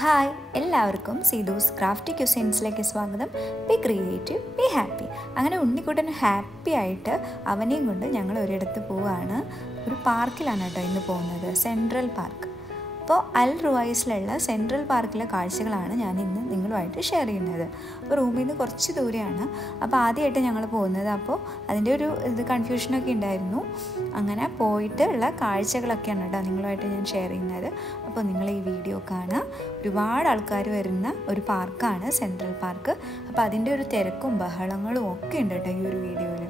Hi, എല്ലാവർക്കും സീതൂസ് crafty ക്യൂസിൻസിലേക്ക് സ്വാഗതം. B creative, be happy. അങ്ങനെ ഉണ്ണിക്കുട്ടൻ ഹാപ്പി ആയിട്ട് അവനെയും കൊണ്ട് ഞങ്ങൾ ഒരിടത്ത് പോവുകയാണ്. ഒരു പാർക്കിലാണ് കേട്ടോ ഇന്ന് പോകുന്നത്, സെൻട്രൽ പാർക്ക്. അപ്പോൾ അൽ റുവൈസിലുള്ള സെൻട്രൽ പാർക്കിലെ കാഴ്ചകളാണ് ഞാൻ ഇന്ന് നിങ്ങളുമായിട്ട് ഷെയർ ചെയ്യുന്നത്. അപ്പോൾ റൂമിൽ നിന്ന് കുറച്ച് ദൂരെയാണ്. അപ്പോൾ ആദ്യമായിട്ട് ഞങ്ങൾ പോകുന്നത്, അപ്പോൾ അതിൻ്റെ ഒരു കൺഫ്യൂഷനൊക്കെ ഉണ്ടായിരുന്നു. അങ്ങനെ പോയിട്ടുള്ള കാഴ്ചകളൊക്കെയാണ് കേട്ടോ നിങ്ങളുമായിട്ട് ഞാൻ ഷെയർ ചെയ്യുന്നത്. അപ്പോൾ നിങ്ങൾ ഈ വീഡിയോ കാണുക. ഒരുപാട് ആൾക്കാർ വരുന്ന ഒരു പാർക്കാണ് സെൻട്രൽ പാർക്ക്. അപ്പോൾ അതിൻ്റെ ഒരു തിരക്കും ബഹളങ്ങളും ഒക്കെ ഉണ്ട് കേട്ടോ ഈ ഒരു വീഡിയോയിൽ.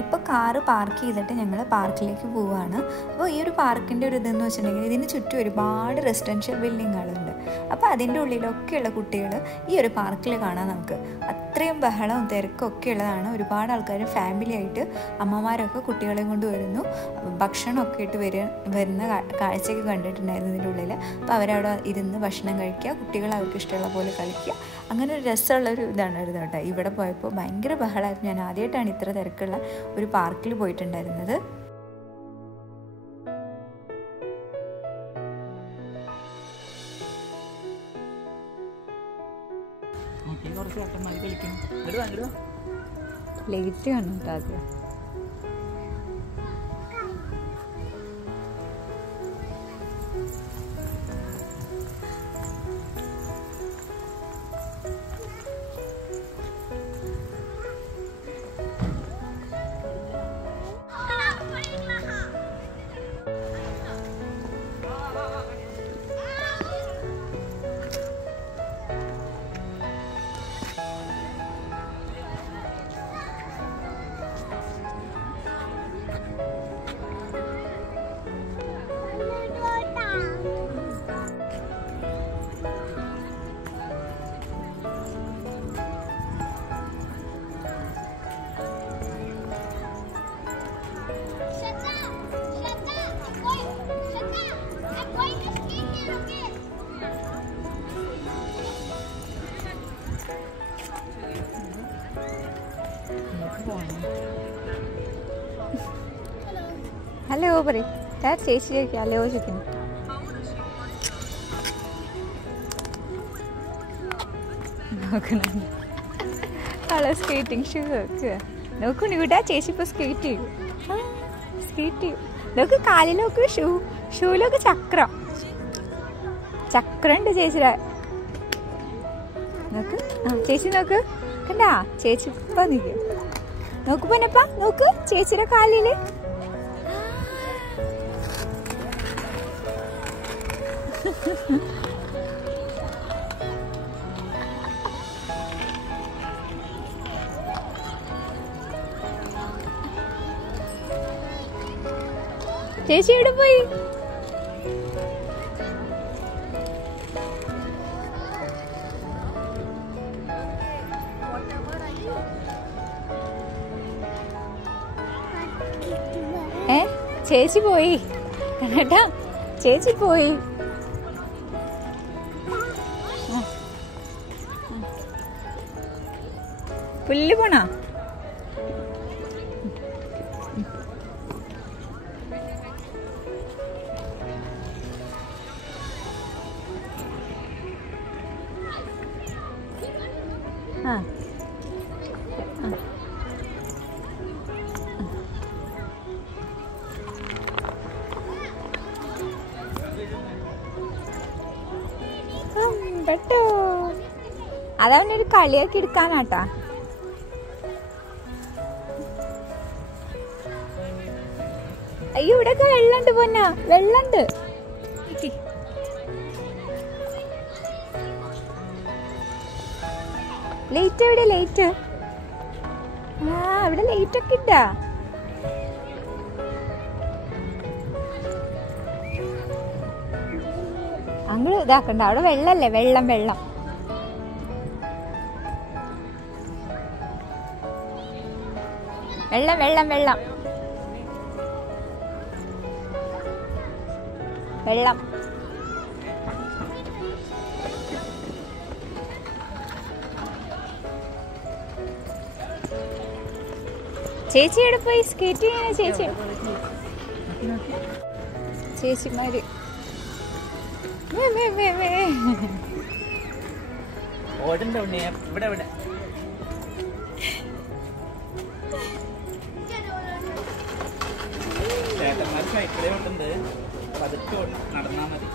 ഇപ്പോൾ കാറ് പാർക്ക് ചെയ്തിട്ട് ഞങ്ങൾ പാർക്കിലേക്ക് പോവുകയാണ്. അപ്പോൾ ഈ ഒരു പാർക്കിൻ്റെ ഒരു ഇതെന്ന് വെച്ചിട്ടുണ്ടെങ്കിൽ ഇതിന് ചുറ്റും ഒരുപാട് റെസിഡൻഷ്യൽ ബിൽഡിങ്ങുകളുണ്ട്. അപ്പോൾ അതിൻ്റെ ഉള്ളിലൊക്കെയുള്ള കുട്ടികൾ ഈ ഒരു പാർക്കിൽ കാണാൻ നമുക്ക് അത്രയും ബഹളവും തിരക്കും ഒക്കെ ഉള്ളതാണ്. ഒരുപാട് ആൾക്കാർ ഫാമിലി ആയിട്ട് അമ്മമാരൊക്കെ കുട്ടികളെയും കൊണ്ട് വരുന്നു. ഭക്ഷണമൊക്കെ ഇട്ട് വരുന്ന കാഴ്ചയൊക്കെ കണ്ടിട്ടുണ്ടായിരുന്നു ഇതിൻ്റെ ഉള്ളിൽ. അപ്പോൾ അവരവിടെ ഇരുന്ന് ഭക്ഷണം കഴിക്കുക, കുട്ടികൾ അവർക്ക് ഇഷ്ടമുള്ള പോലെ കളിക്കുക. അങ്ങനെ ഒരു രസമുള്ളൊരു ഇതാണ് കേട്ടോ. ഇവിടെ പോയപ്പോൾ ഭയങ്കര ബഹളമായിരുന്നു. ഞാൻ ആദ്യമായിട്ടാണ് ഇത്ര തിരക്കുള്ള ഒരു പാർക്കിൽ പോയിട്ടുണ്ടായിരുന്നത്. ലേറ്റ് കാണും ആദ്യം. ഹലോ പറയും ചേച്ചി ചോദിക്കാം. ഹലോ ചോദിക്കുന്നു. നോക്കണം ആളെ സ്കേറ്റിംഗ് ഷൂ നോക്കുക. നോക്കൂ ഇവിടെ ചേച്ചി ഇപ്പോൾ സ്കേറ്റ് ചെയ്യും. സ്കേറ്റ് ചെയ്യും. നോക്ക് കാലിലൊക്കെ ഷൂയിലൊക്കെ ചക്രം ഉണ്ട് ചേച്ചിയുടെ. നോക്ക് ചേച്ചി നോക്ക്, കണ്ടാ ചേച്ചി ഇപ്പൊ നിൽക്കും. നോക്ക് പൊന്നപ്പ, നോക്ക് ചേച്ചിയുടെ കാലില്. ചേച്ചി എവിടെ പോയി? ചേച്ചി പോയി കേട്ടാ, ചേച്ചി പോയി. പുല്ല് പോണോ? കേട്ടോ, അതവനൊരു കളിയാക്കി എടുക്കാനാട്ടാ. അയ്യോ ഇവിടെയൊക്കെ വെള്ളമുണ്ട് പൊന്ന, വെള്ളമുണ്ട്. ലൈറ്റ് എവിടെ? ലൈറ്റ് ഇവിടെ ലൈറ്റ് ഒക്കെ ഇട്ടാ. അങ്ങ് ഇതാക്കണ്ട, അവിടെ വെള്ളല്ലേ, വെള്ളം വെള്ളം. വെള്ളം വെള്ളം വെള്ളം വെള്ളം. ചേച്ചിയുടെ പോയി സ്കേറ്റ് ചെയ്യാനാ ചേച്ചി. ചേച്ചിമാര് ചേട്ടന്മാർ സൈക്കിളേ ഉണ്ട്, പതുക്കെ നടന്നാ മതി.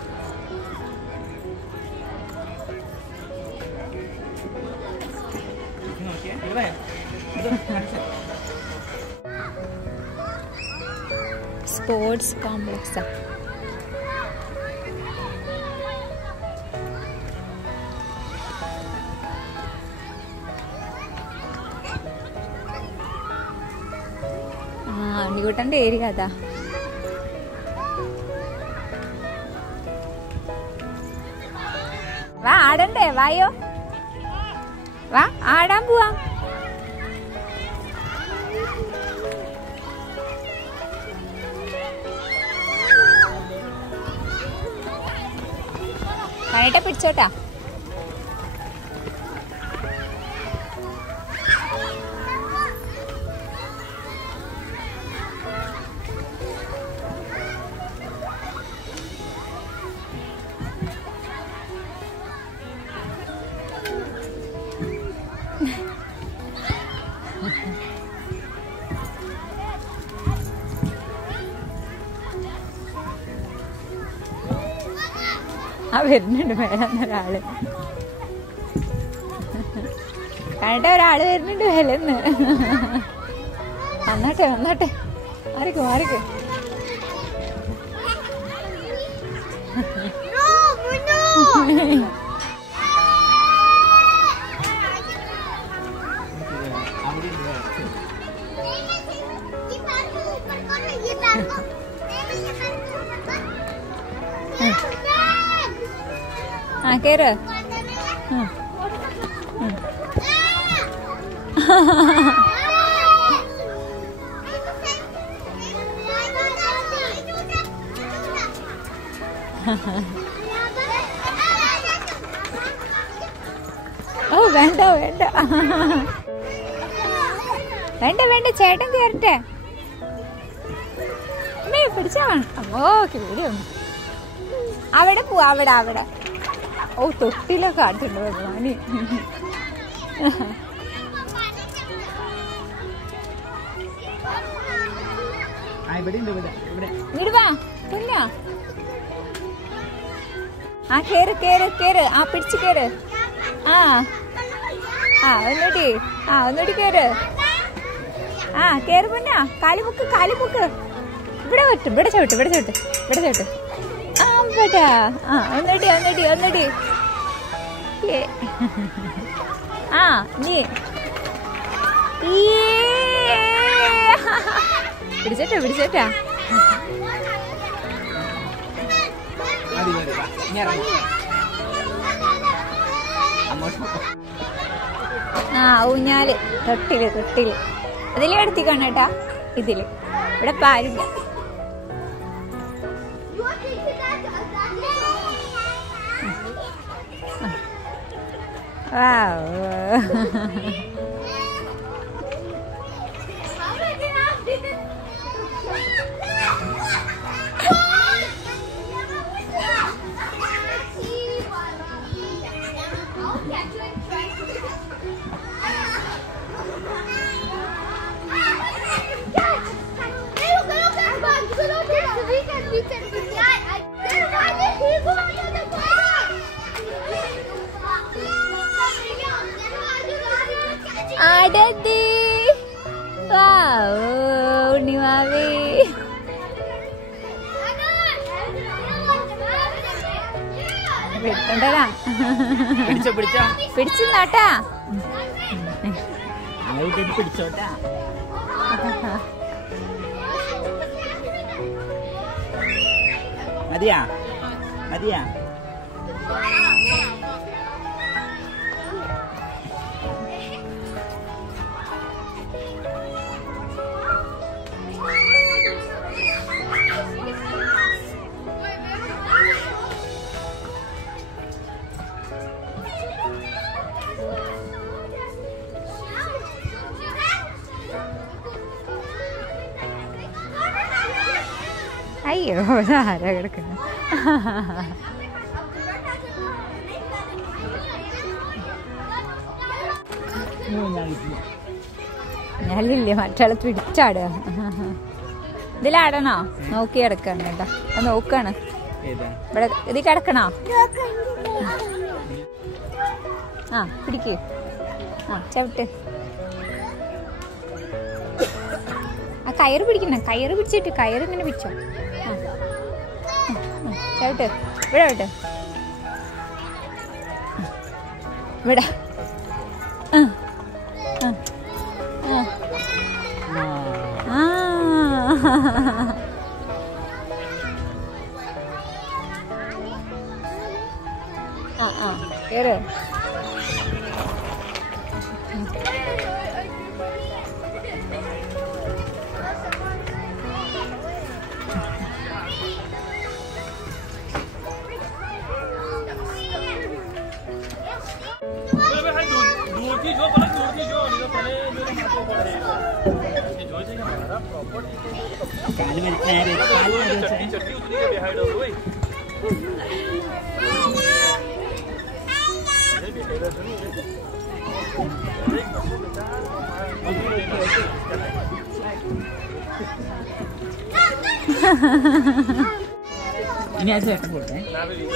സ്പോർട്സ് കോംപ്ലക്സാ. ഉണ്ണിക്കുട്ടൻ്റെ ഏരിയ അതാ. വാ ആടണ്ടേ, വായോ വാ ആടാൻ പോവാം. കണിട്ട പിടിച്ചോട്ടാ. ആ വരുന്നുണ്ട് മേലെന്നൊരാള്. കണ്ട ഒരാള് വരുന്നുണ്ട് മേലെന്ന്. വന്നാട്ടെ വന്നാട്ടെ, മാറിക്ക് മാറിക്ക്. ആ കേറ്. ഓ വേണ്ട വേണ്ട വേണ്ട വേണ്ട, ചേട്ടൻ കേറട്ടെ. അമ്മേ പിടിച്ചാ വേണം. അമ്മോ പേടിയൊന്നു. അവിടെ പോവാ, അവിടെ അവിടെ. ഓ തൊട്ടിലൊക്കെ ആട്ടുണ്ട് ഭഗവാന്. ഇങ്ങോട്ട് വാ കുഞ്ഞാ. ആ കേറ് കേറ് കേറ്. ആ പിടിച്ച് കേറ്. ആ ആ ഒന്നുകൂടി. ആ ഒന്നുകൂടി കേറ്. ആ കേറ് പൊന്നാ. കാലുമുക്ക് കാലുമുക്ക്. ഇവിടെ പറ്റും. ഇവിടെ ചവിട്ട് ഇവിടെ ചവിട്ട് ഇവിടെ ചവിട്ട്. ആ പറ്റാ. ആ ഒന്നുകൂടി ഒന്നുകൂടി ഒന്നുകൂടി. ആ നീ പിടിച്ചോട്ടാ പിടിച്ചോട്ടാ. ആ ഊഞ്ഞാല് തൊട്ടില് തൊട്ടില് അതില് എടുത്തിക്കണേട്ടാ. ഇതില് ഇവിടെ പാരില്ല. Adadi, wow, Uniwawi. പിടിച്ചോട്ടാ. പിടിച്ചോട്ടാ. മതിയാ മതിയാ. അയ്യോ ആരാ കിടക്കുന്നു. ഞാനില്ലേ മറ്റാളെ പിടിച്ചാടുക. ഇതിലാടണോ? നോക്കി കിടക്കാണ് കേട്ടോ. നോക്കാണ് ഇവിടെ. ഇതിൽ കിടക്കണോ? ആ പിടിക്ക്. ആ ചവിട്ട്. ആ കയറ് പിടിക്കണം. കയറ് പിടിച്ചിട്ട് കയറ് ഇങ്ങനെ പിടിച്ചോ. ചവിട്ട്. ഇവിടെ വിട്ട് ഇവിടെ. കേറ്.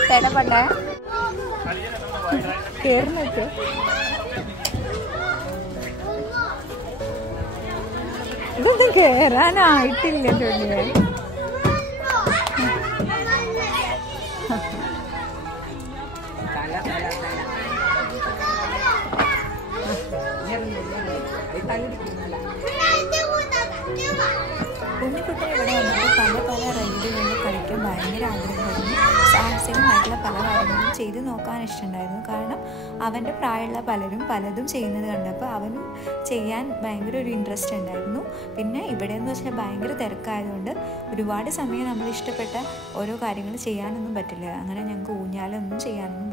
തടപട്ടെ കേറുന്നൊക്കെ. ഇതൊന്നും കേറാനായിട്ടില്ല ചൊല്ലിയെ. ഉണ്ണിക്കുട്ടൻ ഇവിടെ വന്നിട്ട് പല പല റൈഡുകളിൽ കളിക്കാൻ ഭയങ്കര ആഗ്രഹമായിരുന്നു. സാഹസികമായിട്ടുള്ള പല കാര്യങ്ങളും ചെയ്ത് നോക്കാൻ ഇഷ്ടമുണ്ടായിരുന്നു. കാരണം അവൻ്റെ പ്രായമുള്ള പലരും പലതും ചെയ്യുന്നത് കണ്ടപ്പോൾ അവനും ചെയ്യാൻ ഭയങ്കര ഒരു ഇൻട്രസ്റ്റ് ഉണ്ടായിരുന്നു. പിന്നെ ഇവിടെയെന്ന് വെച്ചാൽ ഭയങ്കര തിരക്കായതുകൊണ്ട് ഒരുപാട് സമയം നമ്മൾ ഇഷ്ടപ്പെട്ട ഓരോ കാര്യങ്ങൾ ചെയ്യാനൊന്നും പറ്റില്ല. അങ്ങനെ ഞങ്ങൾക്ക് ഊഞ്ഞാലൊന്നും ചെയ്യാനൊന്നും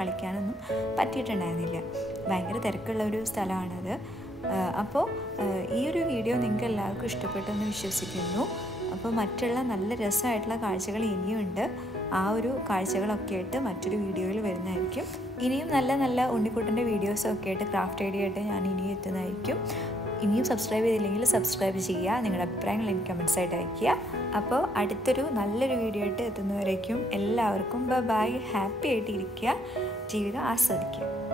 കളിക്കാനൊന്നും പറ്റിയിട്ടുണ്ടായിരുന്നില്ല. ഭയങ്കര തിരക്കുള്ള ഒരു സ്ഥലമാണത്. അപ്പോൾ ഈ ഒരു വീഡിയോ നിങ്ങൾക്ക് എല്ലാവർക്കും ഇഷ്ടപ്പെട്ടെന്ന് വിശ്വസിക്കുന്നു. അപ്പോൾ മറ്റുള്ള നല്ല രസമായിട്ടുള്ള കാഴ്ചകൾ ഇനിയുമുണ്ട്. ആ ഒരു കാഴ്ചകളൊക്കെ ആയിട്ട് മറ്റൊരു വീഡിയോയിൽ വരുന്നതായിരിക്കും. ഇനിയും നല്ല നല്ല ഉണ്ണിക്കുട്ടൻ്റെ വീഡിയോസൊക്കെ ആയിട്ട് ക്രാഫ്റ്റ് ഐഡിയ ആയിട്ട് ഞാൻ ഇനിയും എത്തുന്നതായിരിക്കും. ഇനിയും സബ്സ്ക്രൈബ് ചെയ്തില്ലെങ്കിൽ സബ്സ്ക്രൈബ് ചെയ്യുക. നിങ്ങളുടെ അഭിപ്രായങ്ങൾ എനിക്ക് കമൻസായിട്ട് അയയ്ക്കുക. അപ്പോൾ അടുത്തൊരു നല്ലൊരു വീഡിയോ ആയിട്ട് എത്തുന്നവരേക്കും എല്ലാവർക്കും ബൈ. ഹാപ്പി ആയിട്ട് ഇരിക്കുക. ജീവിതം ആസ്വദിക്കുക.